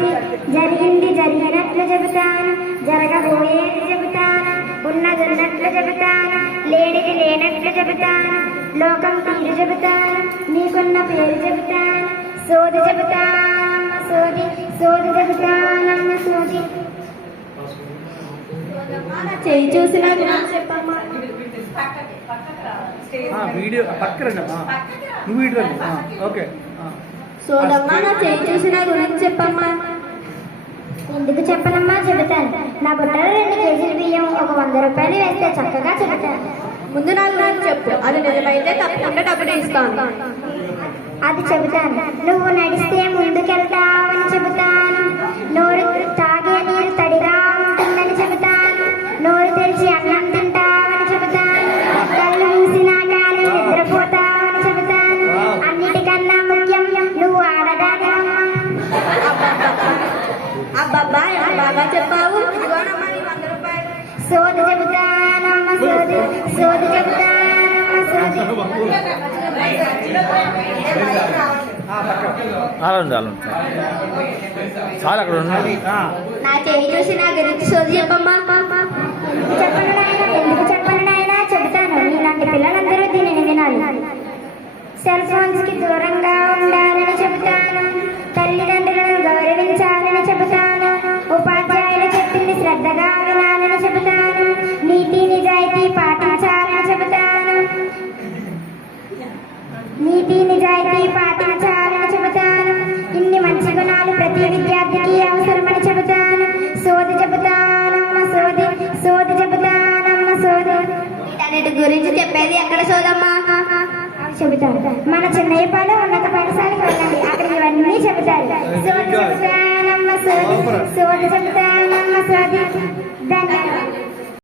సోది. జరిగింది జరిగినట్లు చెబుతాను, జరగబోయేది చెబుతాను, ఉన్నదున్నట్లు చెబుతాను, లేనిది లేనట్లు చెబుతాను, లోకం తీరు చెబుతాను, నీకున్న పేరు చెబుతాను. సోది చెబుతానమ్మ సోది, సోది చెబుతానమ్మ సోది. చెయ్యి చూసినా చెప్పమ్మా. వీడియో పక్కన నువ్వు ఇటు ఓకే. సోదమ్మా నా చెయ్యి చూసిన గురించి చెప్పమ్మా. ఎందుకు చెప్పనమ్మా, చెబుతాను. నా బుట్టలో 2 కేజీల బియ్యం ఒక 100 రూపాయలు వేస్తే చక్కగా చెబుతాను. ముందు నా గురించి చెప్పు, అది నిజమైతే తప్పకుండా డబ్బులు ఇస్తాను. అది చెబుతాను. నువ్వు నడిస్తే ముందుకెళ్తావని చెబుతాను, నోరు తాగే నీరు తడిగా ఉంటుందని చెబుతాను, నోరు తెరిచి అన్నం తింటావని చెబుతాను, కళ్ళు మూసినా కానీ నిద్రపోతావని చెబుతాను, అన్నిటికన్నా ముఖ్యం నువ్వు ఆడదానివమ్మా. అబ్బబ్బా ఎంత బాగా చెప్పావు. ఇదిగోనమ్మా నీ 100 రూపాయలు. సోది చెబుతానమ్మ సోది, సోది చెబుతానమ్మ సోది. చాలా అక్కడ ఉన్నది. నా చెయ్యి చూసి నా గురించి సోది చెప్పమ్మా. చెప్పను నాయనా, ఎందుకు చెప్పను నాయనా, చెబుతాను. నీలాంటి పిల్లలందరూ దీనిని వినాలి. సెల్ ఫోన్స్ కి దూరంగా ఉండాలని చెబుతాను, తల్లిదండ్రులను గౌరవించాలని చెబుతాను, ఉపాధ్యాయులు చెప్పింది శ్రద్ధగా వినాలని చెబుతాను, నీతి నిజాయితీ పాటించాలని చెబుతాను, నీతి నిజాయితీ పాటించాలని చెబుతాను. ఇన్ని మంచి గుణాలు ప్రతి విద్యార్థికి అవసరమని చెబుతాను. సోది చెబుతానమ్మ సోది, సోది చెబుతానమ్మ సోది. వీటన్నిటి గురించి చెప్పేది ఎక్కడ సోదమ్మా? చెబుతారు. మన చిన్నయ్యపాడు ఉన్నత పాఠశాలకు వెళ్ళండి, అక్కడికి ఇవన్నీ చెబుతారు. సోది చెబుతానమ్మ సోది, సోది చెబుతానమ్మ సోది. ధన్యవాదాలు.